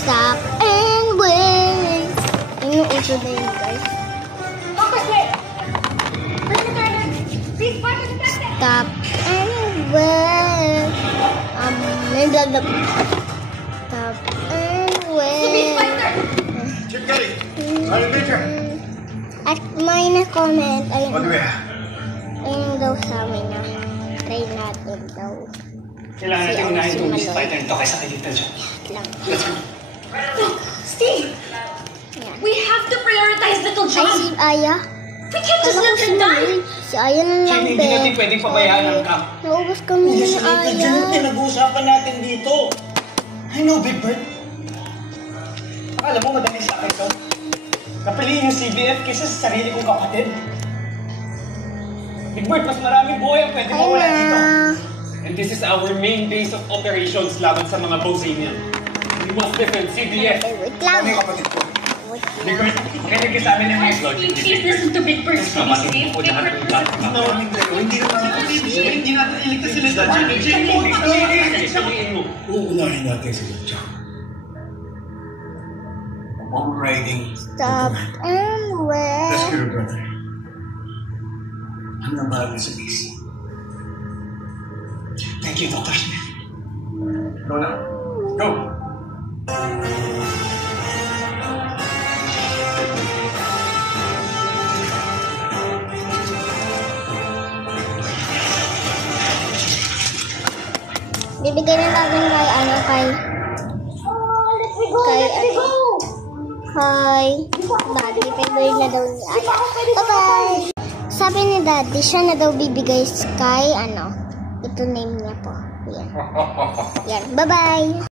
Stop and wait. Yun yung uso na yun, guys. Stop and wait. Nagdadap. Stop and wait. At may na-comment. Ayun daw sa amin na try natin daw. Kailangan natin unahin itong Beast Fighter nito kaysa kay Little John. Let's go. Steve! Yeah. We have to prioritize Little John! Ay, si Aya. We can't just let her die! Si Aya na lang, Hindi natin pwedeng pabayaan ang camp. Naubos kami Hindi ng si Little Aya. John yung pinag-uusapan natin dito. I know, Big Bird. Akala mo madali sa akin to? Kapiliin yung CBF kaysa sa sarili kong kapatid. Big Bird, mas maraming buhay ang pwede mawala dito. And this is our main base of operations laban sa mga Bosanian. We must defend CBF. Wait lang. Ano yung kapatid ko? Big Bird, makinig ka sa amin ng next lodge. Please listen to Big Bird, Steve. Big Bird, Hindi natin iligtas si Little John. Sabihin mo. Uunahin natin si Little John. Overriding. Stop and wait. Rescue your brother. Hanggang mahal sa base. Thank you, Dr. Smith. Go na. Go! Bibigay na natin kay ano, kay Daddy. Favorite na daw ni Aya. Bye-bye! Sabi ni Daddy, siya na daw bibigay kay ano, ito name niya po. Yan. Yan. Bye-bye!